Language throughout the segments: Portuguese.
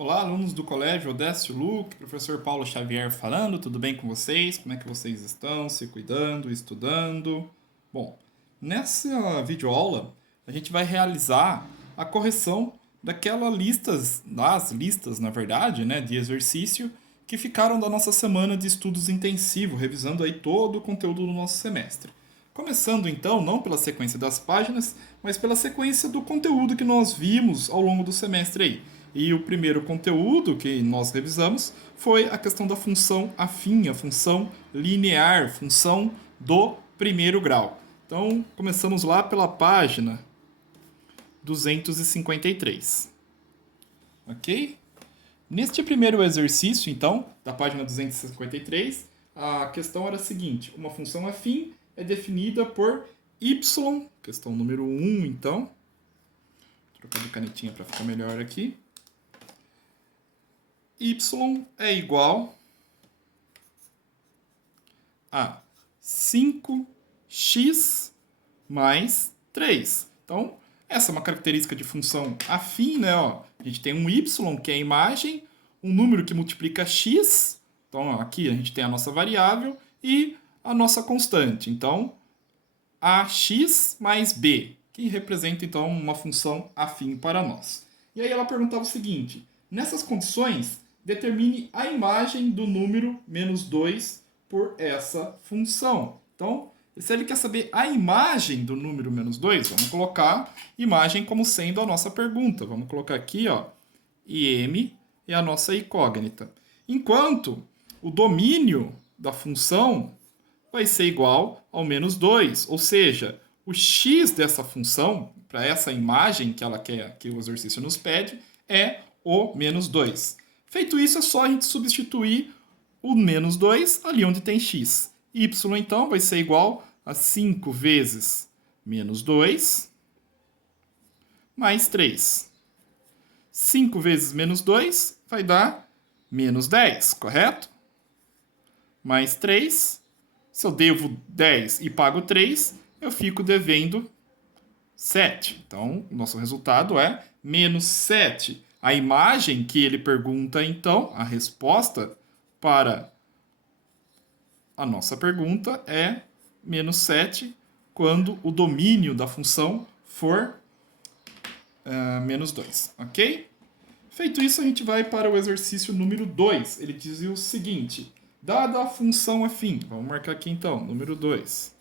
Olá, alunos do Colégio Odécio Luque, professor Paulo Xavier falando, tudo bem com vocês? Como é que vocês estão? Se cuidando, estudando? Bom, nessa videoaula a gente vai realizar a correção das listas, na verdade, né, de exercício que ficaram da nossa semana de estudos intensivo, revisando aí todo o conteúdo do nosso semestre. Começando então, não pela sequência das páginas, mas pela sequência do conteúdo que nós vimos ao longo do semestre aí. E o primeiro conteúdo que nós revisamos foi a questão da função afim, a função linear, função do primeiro grau. Então, começamos lá pela página 253. Ok? Neste primeiro exercício, então, da página 253, a questão era a seguinte: uma função afim é definida por y, questão número 1, então. Vou trocar de canetinha para ficar melhor aqui. Y é igual a 5x mais 3. Então, essa é uma característica de função afim, né? Ó, a gente tem um y, que é a imagem, um número que multiplica x. Então, ó, aqui a gente tem a nossa variável e a nossa constante. Então, ax mais b, que representa, então, uma função afim para nós. E aí ela perguntava o seguinte: nessas condições, determine a imagem do número menos 2 por essa função. Então, se ele quer saber a imagem do número menos 2, vamos colocar imagem como sendo a nossa pergunta. Vamos colocar aqui, ó, IM é a nossa incógnita. Enquanto o domínio da função vai ser igual ao menos 2, ou seja, o x dessa função, para essa imagem que ela quer, que o exercício nos pede, é o menos 2. Feito isso, é só a gente substituir o menos 2 ali onde tem x. Y, então, vai ser igual a 5 vezes menos 2 mais 3. 5 vezes menos 2 vai dar menos 10, correto? Mais 3. Se eu devo 10 e pago 3, eu fico devendo 7. Então, o nosso resultado é menos 7. A imagem que ele pergunta, então, a resposta para a nossa pergunta é menos 7 quando o domínio da função for menos 2, ok? Feito isso, a gente vai para o exercício número 2. Ele dizia o seguinte: dada a função afim, vamos marcar aqui então, número 2.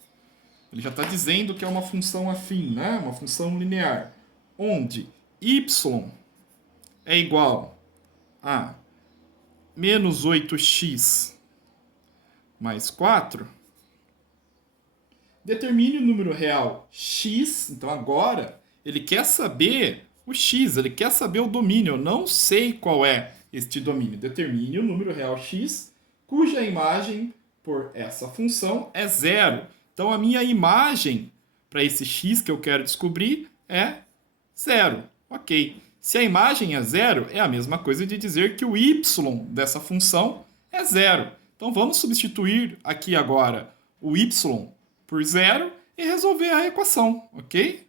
Ele já está dizendo que é uma função afim, né? Uma função linear, onde y é igual a menos 8x mais 4, determine o número real x. Então agora ele quer saber o x, ele quer saber o domínio. Eu não sei qual é este domínio. Determine o número real x, cuja imagem por essa função é zero. Então a minha imagem para esse x que eu quero descobrir é zero. Ok. Se a imagem é zero, é a mesma coisa de dizer que o y dessa função é zero. Então vamos substituir aqui agora o y por zero e resolver a equação, ok?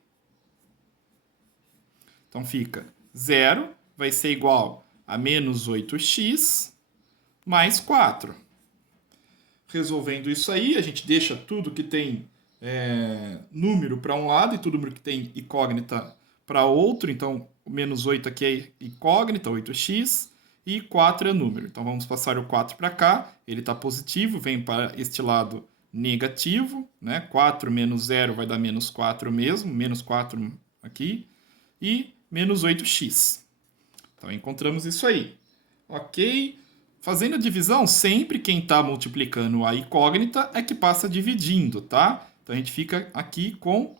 Então fica 0 vai ser igual a menos 8x mais 4. Resolvendo isso aí, a gente deixa tudo que tem número para um lado e tudo que tem incógnita para outro. Então, o menos 8 aqui é incógnita, 8x, e 4 é número. Então, vamos passar o 4 para cá. Ele está positivo, vem para este lado negativo, né? 4 menos 0 vai dar menos 4 mesmo, menos 4 aqui, e menos 8x. Então, encontramos isso aí. Ok? Fazendo a divisão, sempre quem está multiplicando a incógnita é que passa dividindo, tá? Então, a gente fica aqui com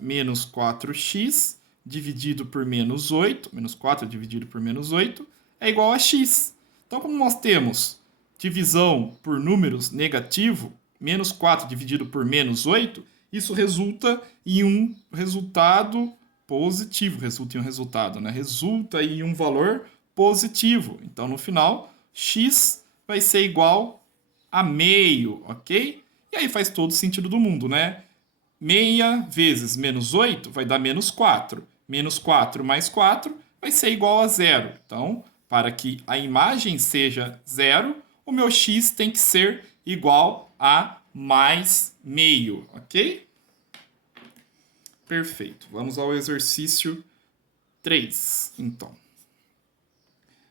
menos 4x dividido por menos 8, menos 4 dividido por menos 8, é igual a x. Então, como nós temos divisão por números negativo, menos 4 dividido por menos 8, isso resulta em um resultado positivo, resulta em um valor positivo. Então, no final, x vai ser igual a meio, ok? E aí faz todo o sentido do mundo, né? Meia vezes menos 8 vai dar menos 4. Menos 4 mais 4 vai ser igual a zero. Então, para que a imagem seja zero, o meu x tem que ser igual a mais meio, ok? Perfeito. Vamos ao exercício 3, então.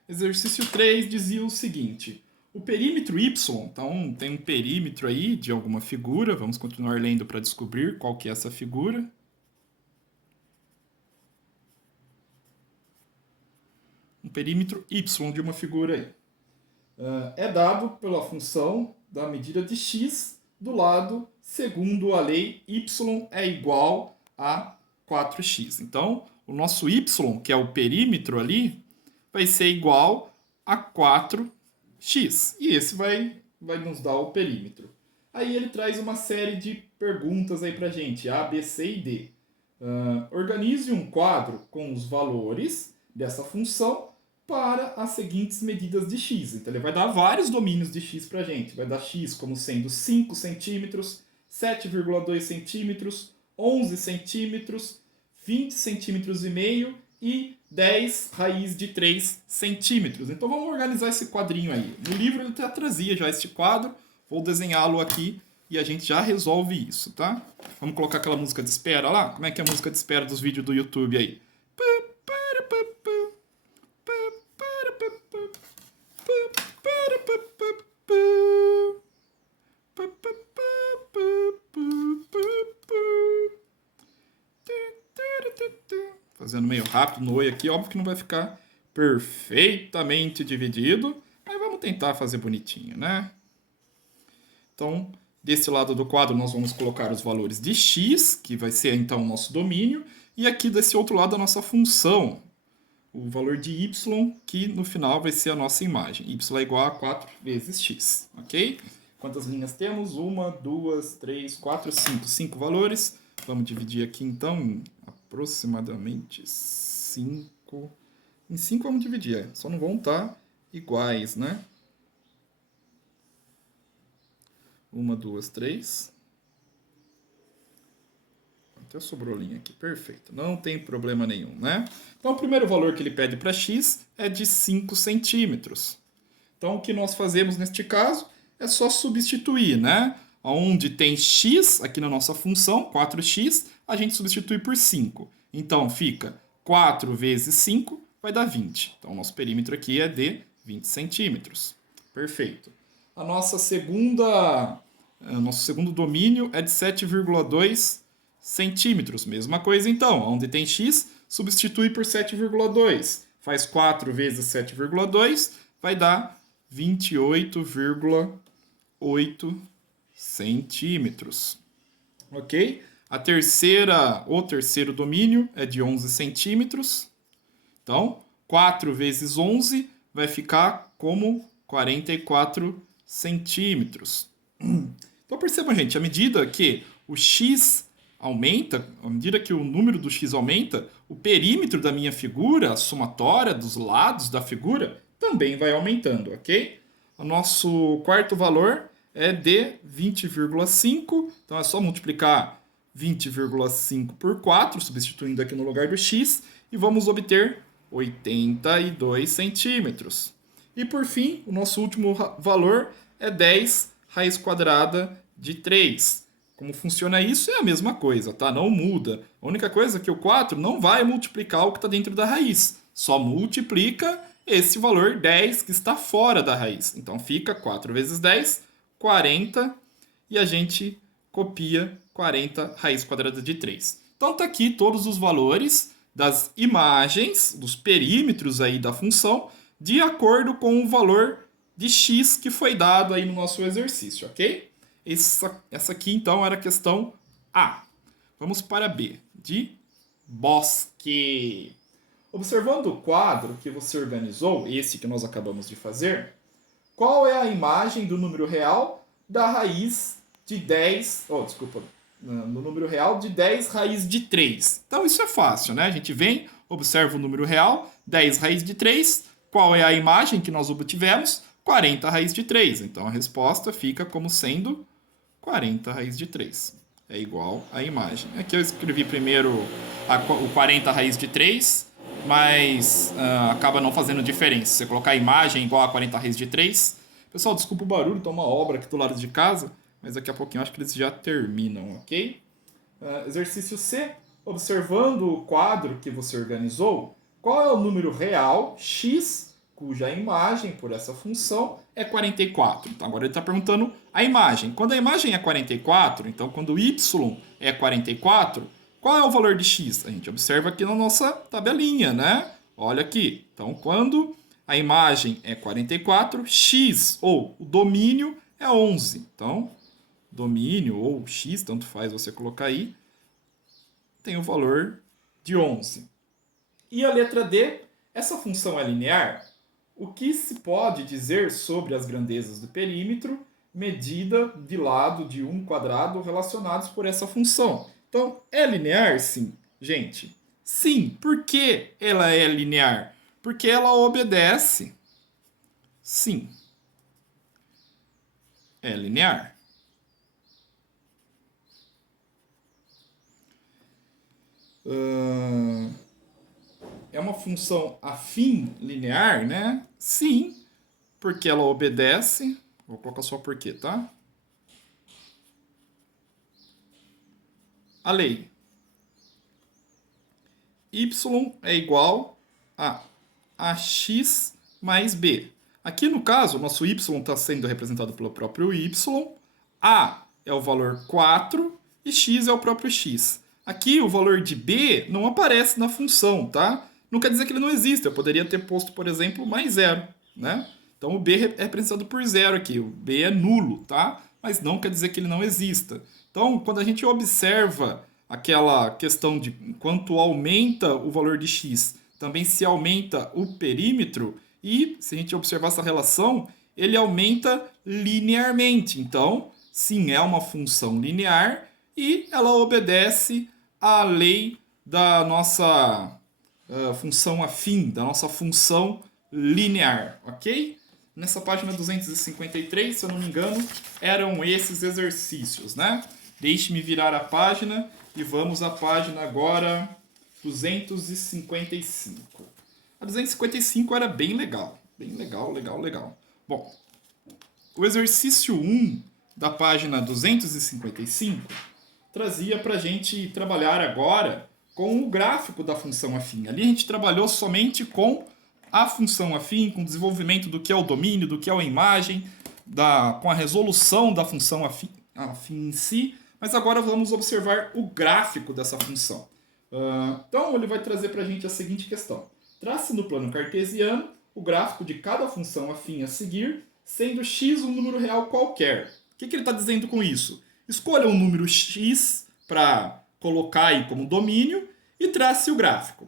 Exercício 3 dizia o seguinte: o perímetro y, então tem um perímetro aí de alguma figura, vamos continuar lendo para descobrir qual que é essa figura. Um perímetro y de uma figura aí. É dado pela função da medida de x do lado segundo a lei y é igual a 4x. Então, o nosso y, que é o perímetro ali, vai ser igual a 4x. E esse vai nos dar o perímetro. Aí ele traz uma série de perguntas aí pra gente, A, B, C e D. Organize um quadro com os valores dessa função para as seguintes medidas de x. Então ele vai dar vários domínios de x pra gente. Vai dar x como sendo 5 centímetros, 7,2 centímetros, 11 centímetros, 20 centímetros e meio e 10 raiz de 3 centímetros. Então vamos organizar esse quadrinho aí. No livro ele até trazia já este quadro, vou desenhá-lo aqui e a gente já resolve isso, tá? Vamos colocar aquela música de espera lá? Como é que é a música de espera dos vídeos do YouTube aí? Fazendo meio rápido no oi aqui, óbvio que não vai ficar perfeitamente dividido, mas vamos tentar fazer bonitinho, né? Então, desse lado do quadro nós vamos colocar os valores de x, que vai ser então o nosso domínio, e aqui desse outro lado a nossa função, o valor de y, que no final vai ser a nossa imagem. Y é igual a 4 vezes x, ok? Quantas linhas temos? 1, 2, 3, 4, 5. 5 valores. Vamos dividir aqui então em aproximadamente 5. Em 5 vamos dividir, só não vão estar iguais, né? 1, 2, 3. Até sobrou linha aqui, perfeito. Não tem problema nenhum, né? Então, o primeiro valor que ele pede para x é de 5 centímetros. Então, o que nós fazemos neste caso é só substituir, né? Onde tem x, aqui na nossa função, 4x, a gente substitui por 5. Então, fica 4 vezes 5 vai dar 20. Então, o nosso perímetro aqui é de 20 centímetros. Perfeito. Nosso segundo domínio é de 7,2 centímetros. Mesma coisa então, onde tem x, substitui por 7,2. Faz 4 vezes 7,2, vai dar 28,8 centímetros. Ok? O terceiro domínio é de 11 centímetros. Então, 4 vezes 11 vai ficar como 44 centímetros. Então percebam, gente, à medida que o x aumenta, à medida que o número do x aumenta, o perímetro da minha figura, a somatória dos lados da figura, também vai aumentando, ok? O nosso quarto valor é de 20,5, então é só multiplicar 20,5 por 4, substituindo aqui no lugar do x, e vamos obter 82 centímetros. E por fim, o nosso último valor é 10 raiz quadrada de 3. Como funciona isso? É a mesma coisa, tá? Não muda. A única coisa é que o 4 não vai multiplicar o que está dentro da raiz. Só multiplica esse valor 10 que está fora da raiz. Então fica 4 vezes 10, 40. E a gente copia 40 raiz quadrada de 3. Então tá aqui todos os valores das imagens, dos perímetros aí da função, de acordo com o valor de x que foi dado aí no nosso exercício, ok? Essa aqui, então, era a questão A. Vamos para B, de bosque. Observando o quadro que você organizou, esse que nós acabamos de fazer, qual é a imagem do número real da raiz de 10... no número real de 10 raiz de 3. Então, isso é fácil, né? A gente vem, observa o número real, 10 raiz de 3. Qual é a imagem que nós obtivemos? 40 raiz de 3. Então, a resposta fica como sendo 40 raiz de 3. É igual à imagem. Aqui eu escrevi primeiro o 40 raiz de 3 mas acaba não fazendo diferença. Se você colocar a imagem igual a 40 raízes de 3. Pessoal, desculpa o barulho, tá uma obra aqui do lado de casa, mas daqui a pouquinho eu acho que eles já terminam, ok? Exercício C. Observando o quadro que você organizou, qual é o número real, x, cuja imagem por essa função é 44? Então agora ele está perguntando a imagem. Quando a imagem é 44, então quando y é 44, qual é o valor de x? A gente observa aqui na nossa tabelinha, né? Olha aqui. Então quando a imagem é 44, x, ou o domínio, é 11. Então, domínio ou x, tanto faz você colocar aí, tem o valor de 11. E a letra D, essa função é linear? O que se pode dizer sobre as grandezas do perímetro, medida de lado de um quadrado relacionados por essa função? Então, é linear? Sim. Gente, sim. Por que ela é linear? Porque ela obedece. Sim. É linear. É uma função afim linear, né? Sim, porque ela obedece. Vou colocar só porquê, tá? A lei. Y é igual a ax mais b. Aqui no caso, o nosso y está sendo representado pelo próprio y, a é o valor 4 e x é o próprio x. Aqui o valor de b não aparece na função, tá? Não quer dizer que ele não existe. Eu poderia ter posto, por exemplo, mais zero, né? Então o b é representado por zero aqui. O b é nulo, tá? Mas não quer dizer que ele não exista. Então, quando a gente observa aquela questão de quanto aumenta o valor de x, também se aumenta o perímetro, e se a gente observar essa relação, ele aumenta linearmente. Então, sim, é uma função linear e ela obedece à lei da nossa função afim, da nossa função linear, ok? Nessa página 253, se eu não me engano, eram esses exercícios, né? Deixe-me virar a página e vamos à página agora 255. A 255 era bem legal. Bem legal, legal, legal. Bom, o exercício 1 da página 255 trazia para a gente trabalhar agora com o gráfico da função afim. Ali a gente trabalhou somente com a função afim, com o desenvolvimento do que é o domínio, do que é a imagem, com a resolução da função afim em si, mas agora vamos observar o gráfico dessa função. Então ele vai trazer para a gente a seguinte questão. Trace no plano cartesiano o gráfico de cada função afim a seguir, sendo x um número real qualquer. O que ele está dizendo com isso? Escolha um número x para colocar aí como domínio e trace o gráfico.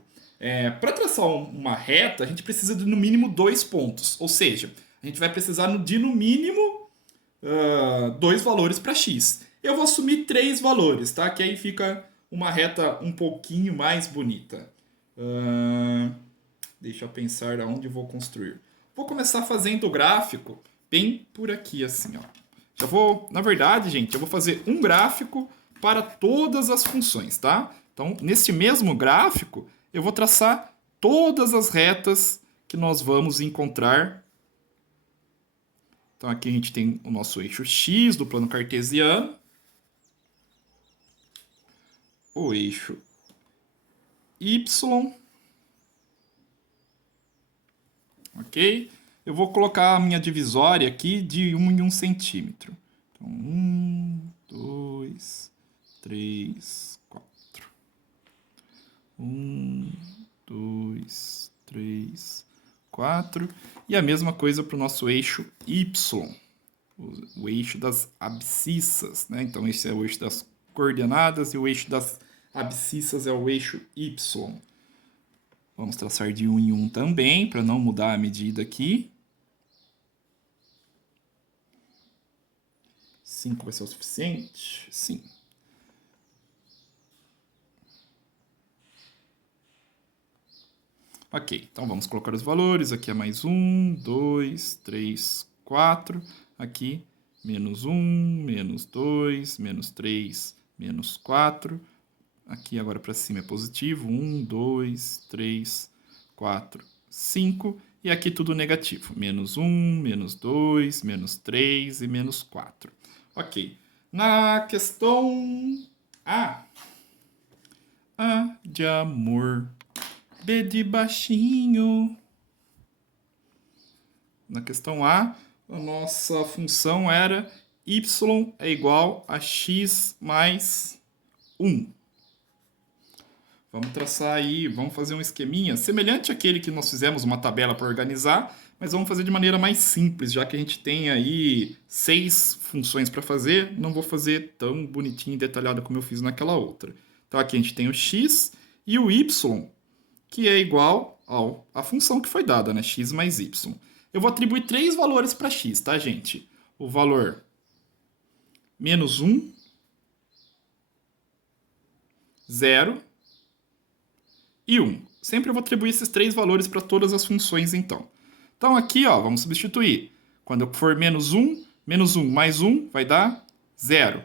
Para traçar uma reta, a gente precisa de no mínimo 2 pontos. Ou seja, a gente vai precisar de no mínimo 2 valores para x. Eu vou assumir 3 valores, tá? Que aí fica uma reta um pouquinho mais bonita. Deixa eu pensar aonde vou construir. Vou começar fazendo o gráfico bem por aqui, assim, ó. Já vou, na verdade, gente, eu vou fazer um gráfico para todas as funções, tá? Então, nesse mesmo gráfico, eu vou traçar todas as retas que nós vamos encontrar. Então, aqui a gente tem o nosso eixo x do plano cartesiano, o eixo y, ok? Eu vou colocar a minha divisória aqui de 1 em 1 centímetro. Então, 1, 2, 3, 4. 1, 2, 3, 4. E a mesma coisa para o nosso eixo y, o eixo das abscissas, né? Então, esse é o eixo das coordenadas e o eixo das abscissas é o eixo y. Vamos traçar de 1 em 1 também, para não mudar a medida aqui. 5 vai ser o suficiente? Sim. Ok, então vamos colocar os valores. Aqui é mais 1, 2, 3, 4. Aqui, menos 1, menos 2, menos 3, menos 4. Aqui agora para cima é positivo. 1, 2, 3, 4, 5. E aqui tudo negativo. Menos 1, menos 2, menos 3 e menos 4. Ok. Na questão A. A de amor. B de baixinho. Na questão A, a nossa função era y é igual a x mais 1. Vamos traçar aí, vamos fazer um esqueminha semelhante àquele que nós fizemos uma tabela para organizar, mas vamos fazer de maneira mais simples, já que a gente tem aí 6 funções para fazer, não vou fazer tão bonitinho e detalhado como eu fiz naquela outra. Então aqui a gente tem o x e o y, que é igual à função que foi dada, né? X mais y. Eu vou atribuir 3 valores para x, tá, gente? O valor menos 1, 0 e 1. Sempre eu vou atribuir esses 3 valores para todas as funções, então. Então aqui, ó, vamos substituir. Quando for menos 1 mais 1 vai dar 0.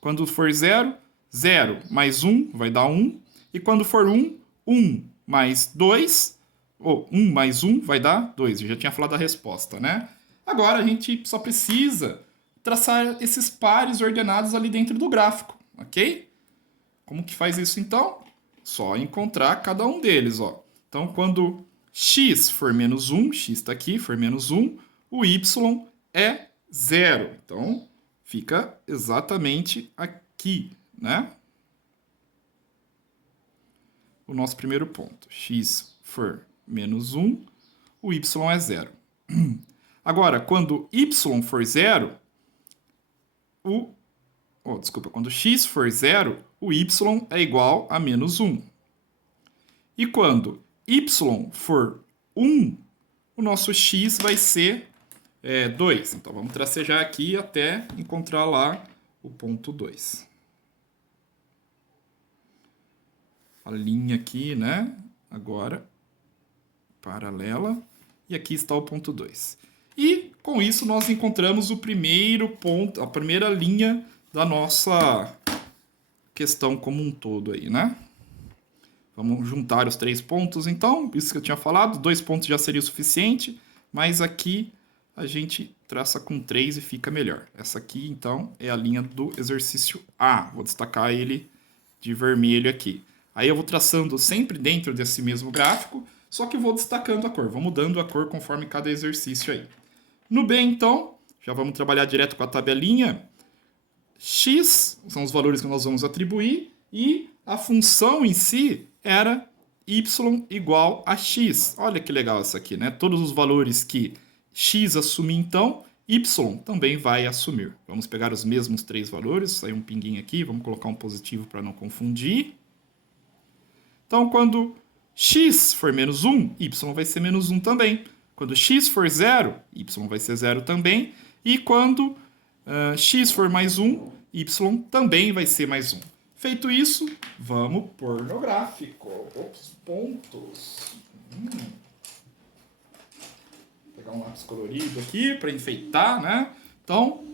Quando for 0, 0 mais 1 vai dar 1. E quando for 1, 1 mais 2, ou 1 mais 1 vai dar 2. Eu já tinha falado a resposta, né? Agora a gente só precisa traçar esses pares ordenados ali dentro do gráfico, ok? Como que faz isso então? Só encontrar cada um deles, ó. Então, quando x for menos 1, x está aqui, for menos 1, o y é 0. Então, fica exatamente aqui, né? O nosso primeiro ponto. X for menos 1, o y é 0. Agora, quando y for 0, quando x for 0, o y é igual a menos 1. E quando y for 1, o nosso x vai ser 2. Então, vamos tracejar aqui até encontrar lá o ponto 2. A linha aqui, né? Agora, paralela. E aqui está o ponto 2. E, com isso, nós encontramos o primeiro ponto, a primeira linha da nossa questão como um todo aí, né? Vamos juntar os 3 pontos, então. Isso que eu tinha falado, 2 pontos já seria o suficiente, mas aqui a gente traça com 3 e fica melhor. Essa aqui, então, é a linha do exercício A. Vou destacar ele de vermelho aqui. Aí eu vou traçando sempre dentro desse mesmo gráfico, só que vou destacando a cor, vou mudando a cor conforme cada exercício aí. No B, então, já vamos trabalhar direto com a tabelinha. X são os valores que nós vamos atribuir e a função em si era y igual a x. Olha que legal isso aqui, né? Todos os valores que x assumir, então, y também vai assumir. Vamos pegar os mesmos 3 valores, saiu um pinguinho aqui, vamos colocar um positivo para não confundir. Então, quando x for menos 1, y vai ser menos 1 também. Quando x for 0, y vai ser 0 também. E quando x for mais 1, y também vai ser mais 1. Feito isso, vamos pôr no gráfico os pontos. Vou pegar um lápis colorido aqui para enfeitar, né? Então,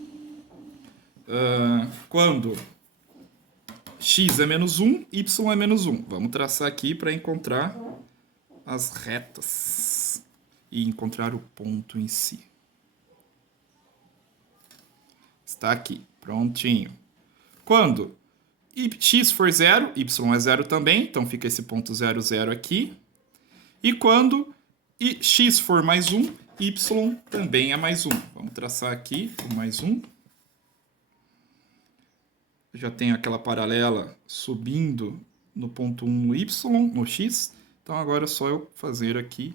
quando x é menos 1, y é menos 1. Vamos traçar aqui para encontrar as retas e encontrar o ponto em si. Está aqui, prontinho. Quando x for 0, y é 0 também, então fica esse ponto 0, 0 aqui. E quando x for mais 1, y também é mais 1. Vamos traçar aqui o mais 1. Já tenho aquela paralela subindo no ponto 1 no y, no x. Então agora é só eu fazer aqui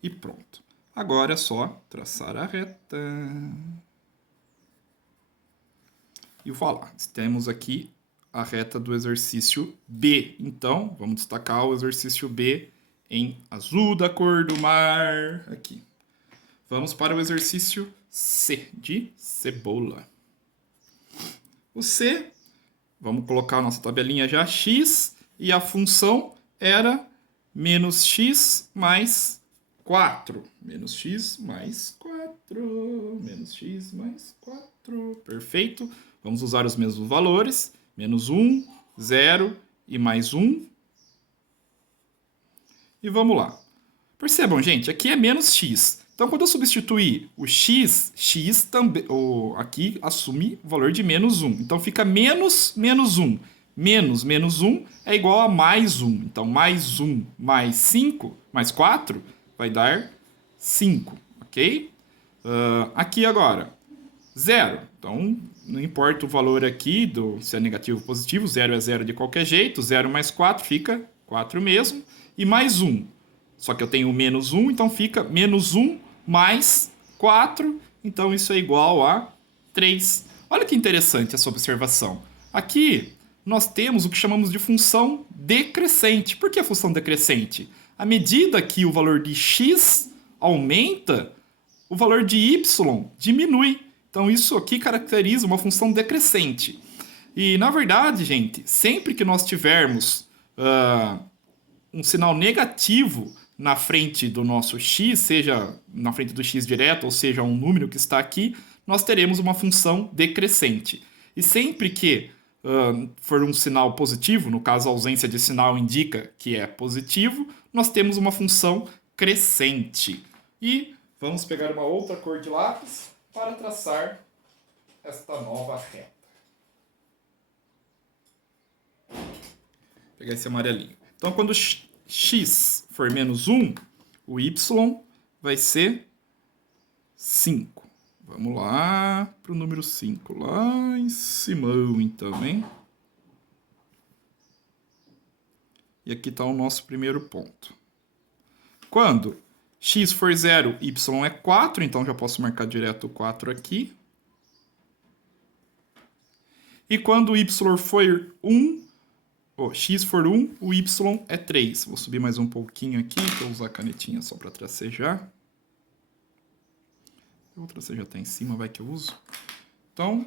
e pronto. Agora é só traçar a reta. E voilà, temos aqui a reta do exercício B. Então, vamos destacar o exercício B em azul da cor do mar. Aqui. Vamos para o exercício C, de cebola. O C, vamos colocar a nossa tabelinha já, x, e a função era menos x mais 4. Menos x mais 4. Menos x mais 4. Perfeito. Vamos usar os mesmos valores. Menos 1, 0 e mais 1. e vamos lá. Percebam, gente, aqui é menos x. Então, quando eu substituir o x, x também, aqui assume o valor de menos 1. Então, fica menos menos 1. Menos menos 1 é igual a mais 1. Então, mais 1 mais 5, mais 4, vai dar 5, ok? Aqui agora, 0. Então, não importa o valor aqui, se é negativo ou positivo, 0 é 0 de qualquer jeito. 0 mais 4 fica 4 mesmo. E mais 1. Só que eu tenho menos 1, então fica menos 1 mais 4. Então, isso é igual a 3. Olha que interessante essa observação. Aqui, nós temos o que chamamos de função decrescente. Por que a função decrescente? À medida que o valor de x aumenta, o valor de y diminui. Então, isso aqui caracteriza uma função decrescente. E, na verdade, gente, sempre que nós tivermos um sinal negativo na frente do nosso x, seja na frente do x direto, ou seja, um número que está aqui, nós teremos uma função decrescente. E sempre que for um sinal positivo, no caso a ausência de sinal indica que é positivo, nós temos uma função crescente. E vamos pegar uma outra cor de lápis para traçar esta nova reta. Vou pegar esse amarelinho. Então, quando x for menos 1, o y vai ser 5. Vamos lá para o número 5, lá em cima, então, hein? E aqui está o nosso primeiro ponto. Quando x for 0, y é 4, então já posso marcar direto o 4 aqui. E quando y for 1, x for 1, o y é 3. Vou subir mais um pouquinho aqui, vou usar a canetinha só para tracejar. Eu vou tracejar até em cima, vai que eu uso. Então,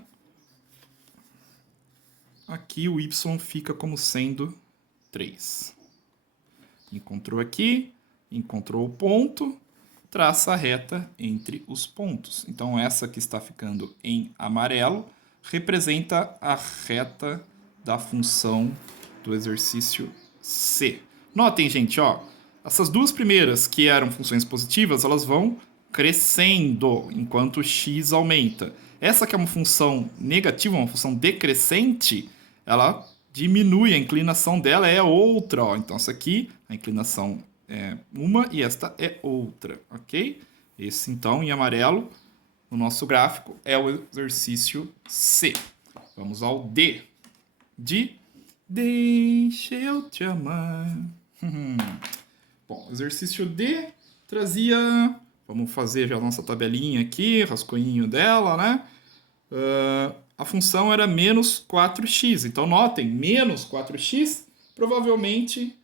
aqui o y fica como sendo 3. Encontrou aqui, encontrou o ponto, traça a reta entre os pontos. Então, essa que está ficando em amarelo representa a reta da função do exercício C. Notem, gente, ó, essas duas primeiras que eram funções positivas, elas vão crescendo enquanto x aumenta. Essa que é uma função negativa, uma função decrescente, ela diminui, a inclinação dela é outra. Ó. Então, essa aqui, a inclinação é uma e esta é outra, ok? Esse, então, em amarelo, no nosso gráfico, é o exercício C. Vamos ao D. Deixa eu te amar. Bom, o exercício D trazia... Vamos fazer já a nossa tabelinha aqui, rascunho dela, né? A função era menos 4x. Então, notem, menos 4x, provavelmente...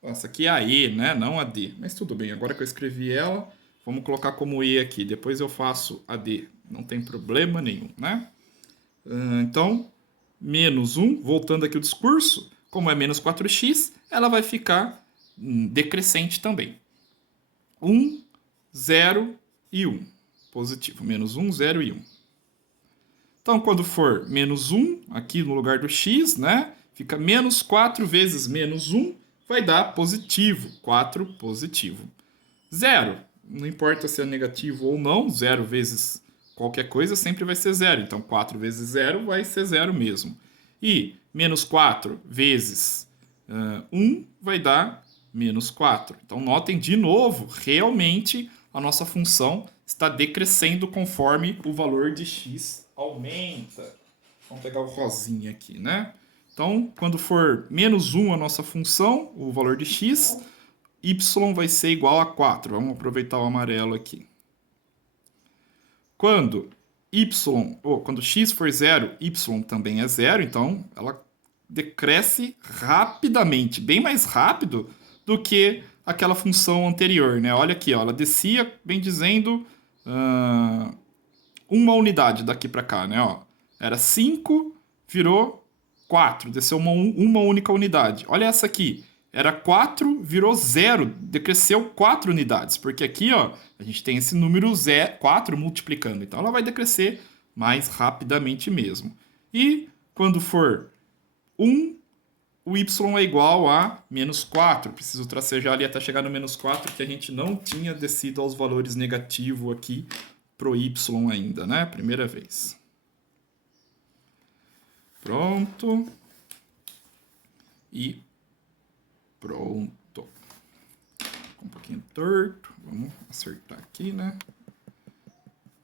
Essa aqui é a E, né? Não a D. Mas tudo bem, agora que eu escrevi ela, vamos colocar como E aqui. Depois eu faço a D. Não tem problema nenhum, né? Então, menos 1, voltando aqui o discurso, como é menos 4x, ela vai ficar decrescente também. 1, 0 e 1. Positivo. Menos 1, 0 e 1. Então, quando for menos 1, aqui no lugar do x, né? Fica menos 4 vezes menos 1, vai dar positivo. 4 positivo. 0. Não importa se é negativo ou não, 0 vezes qualquer coisa sempre vai ser 0. Então, 4 vezes 0 vai ser 0 mesmo. E menos 4 vezes 1 vai dar menos 4. Então, notem de novo, realmente a nossa função está decrescendo conforme o valor de x aumenta. Vamos pegar o rosinha aqui, né? Então, quando for menos 1 a nossa função, o valor de x, y vai ser igual a 4. Vamos aproveitar o amarelo aqui. Quando quando x for 0, y também é 0, então ela decresce rapidamente, bem mais rápido do que aquela função anterior, né? Olha aqui, ó, ela descia, bem dizendo, uma unidade daqui para cá, né? Ó, era 5, virou 4, desceu uma única unidade. Olha essa aqui, era 4, virou 0, decresceu 4 unidades, porque aqui, ó, a gente tem esse número 4 multiplicando, então ela vai decrescer mais rapidamente mesmo. E quando for 1, o y é igual a menos 4. Preciso tracejar ali até chegar no menos 4, que a gente não tinha descido aos valores negativos aqui pro y ainda, né? Primeira vez. Pronto. E pronto. Um pouquinho torto. Vamos acertar aqui, né?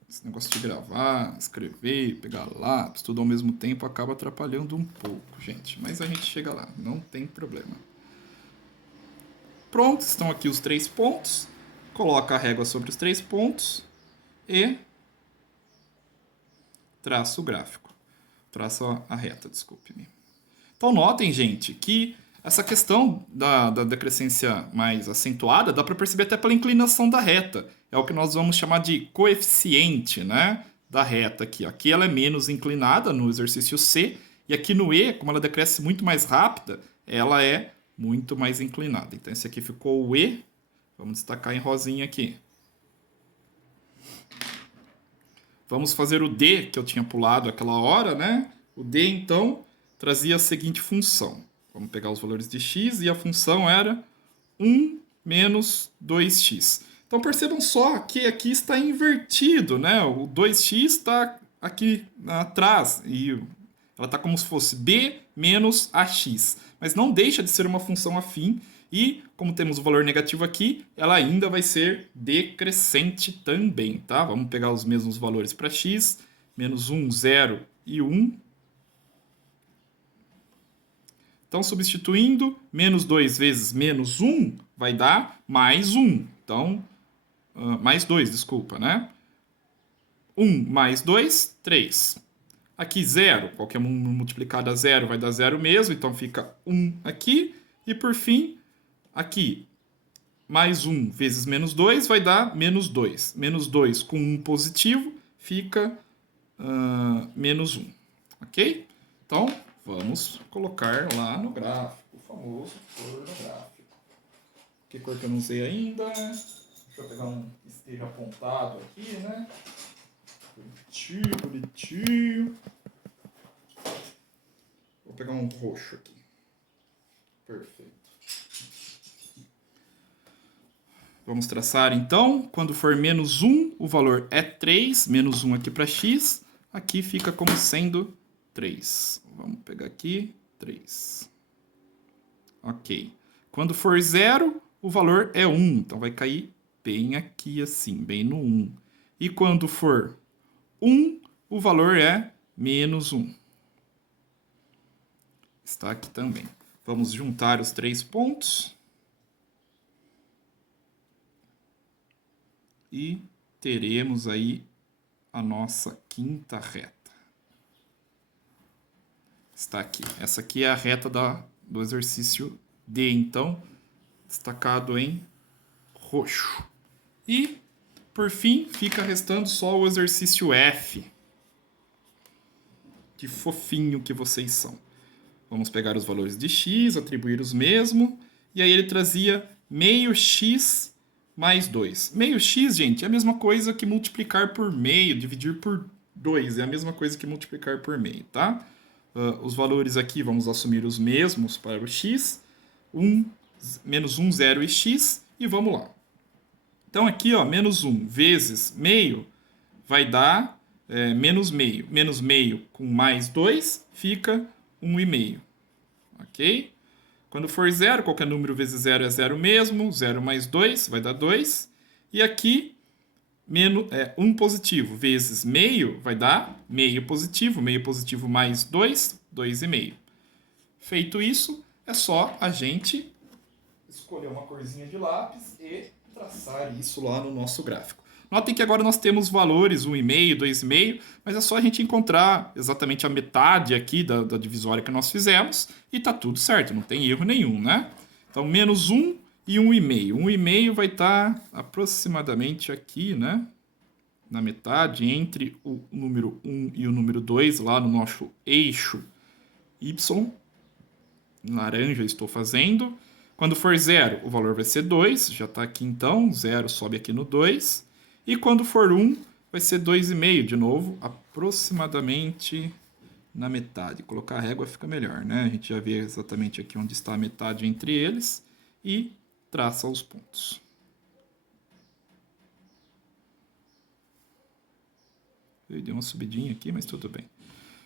Esse negócio de gravar, escrever, pegar lápis, tudo ao mesmo tempo acaba atrapalhando um pouco, gente. Mas a gente chega lá, não tem problema. Pronto, estão aqui os 3 pontos. Coloca a régua sobre os 3 pontos e traça o gráfico. Traça a reta, desculpe-me. Então notem, gente, que essa questão da decrescência mais acentuada dá para perceber até pela inclinação da reta. É o que nós vamos chamar de coeficiente, né, da reta aqui. Aqui ela é menos inclinada no exercício C, e aqui no E, como ela decresce muito mais rápida, ela é muito mais inclinada. Então esse aqui ficou o E. Vamos destacar em rosinha aqui. Vamos fazer o D, que eu tinha pulado aquela hora, né? O D, então, trazia a seguinte função. Vamos pegar os valores de x e a função era 1 menos 2x. Então percebam só que aqui está invertido, né? O 2x está aqui atrás e ela está como se fosse b menos ax. Mas não deixa de ser uma função afim e, como temos o valor negativo aqui, ela ainda vai ser decrescente também, tá? Vamos pegar os mesmos valores para x, menos 1, 0 e 1. Então, substituindo, menos 2 vezes menos 1 vai dar mais 1. Então, mais 2, desculpa, né? 1 mais 2, 3. Aqui 0, qualquer número multiplicado a 0 vai dar 0 mesmo, então fica 1 aqui. E por fim, aqui, mais 1 vezes menos 2 vai dar menos 2. Menos 2 com 1 positivo fica menos 1. Ok? Então, vamos colocar lá no gráfico, o famoso cor no gráfico. Que cor que eu não usei ainda? Deixa eu pegar um que esteja apontado aqui, né? Bonitinho, bonitinho. Vou pegar um roxo aqui. Perfeito. Vamos traçar então. Quando for menos 1, o valor é 3. Menos 1 aqui para x. Aqui fica como sendo 3. Vamos pegar aqui 3. Ok. Quando for 0, o valor é 1. Então vai cair bem aqui assim, bem no 1. E quando for 1, o valor é menos 1. Está aqui também. Vamos juntar os 3 pontos. E teremos aí a nossa quinta reta. Está aqui. Essa aqui é a reta do exercício D, então, destacado em roxo. E, por fim, fica restando só o exercício F. Que fofinho que vocês são. Vamos pegar os valores de x, atribuir os mesmos, e aí ele trazia meio x mais 2. Meio x, gente, é a mesma coisa que multiplicar por meio, dividir por 2. É a mesma coisa que multiplicar por meio, tá? Os valores aqui vamos assumir os mesmos para o x. Menos 1, 0 e x. E vamos lá. Então aqui, ó, menos 1 vezes meio vai dar menos meio. Menos meio com mais 2 fica 1,5. Ok? Quando for 0, qualquer número vezes 0 é 0 mesmo. 0 mais 2 vai dar 2. E aqui, 1 positivo vezes meio vai dar meio positivo. Meio positivo mais 2, 2,5. Feito isso, é só a gente escolher uma corzinha de lápis e traçar isso lá no nosso gráfico. Notem que agora nós temos valores 1,5, 2,5, mas é só a gente encontrar exatamente a metade aqui da divisória que nós fizemos e tá tudo certo, não tem erro nenhum, né? Então, menos 1 e 1,5. 1,5 vai estar aproximadamente aqui, né? Na metade, entre o número 1 e o número 2, lá no nosso eixo Y. Em laranja eu estou fazendo. Quando for 0, o valor vai ser 2, já está aqui então, 0 sobe aqui no 2. E quando for 1, vai ser 2,5 de novo, aproximadamente na metade. Colocar a régua fica melhor, né? A gente já vê exatamente aqui onde está a metade entre eles e traça os pontos. Eu dei uma subidinha aqui, mas tudo bem.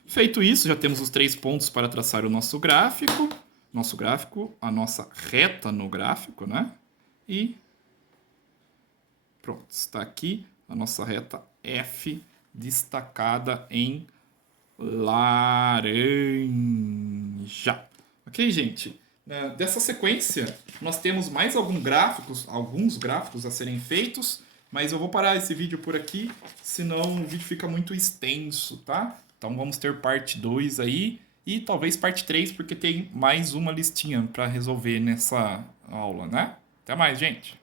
Feito isso, já temos os 3 pontos para traçar o nosso gráfico. A nossa reta no gráfico, né? E pronto, está aqui a nossa reta F destacada em laranja. Ok, gente? Dessa sequência, nós temos mais alguns gráficos a serem feitos, mas eu vou parar esse vídeo por aqui, senão o vídeo fica muito extenso, tá? Então vamos ter parte 2 aí e talvez parte 3, porque tem mais uma listinha para resolver nessa aula, né? Até mais, gente!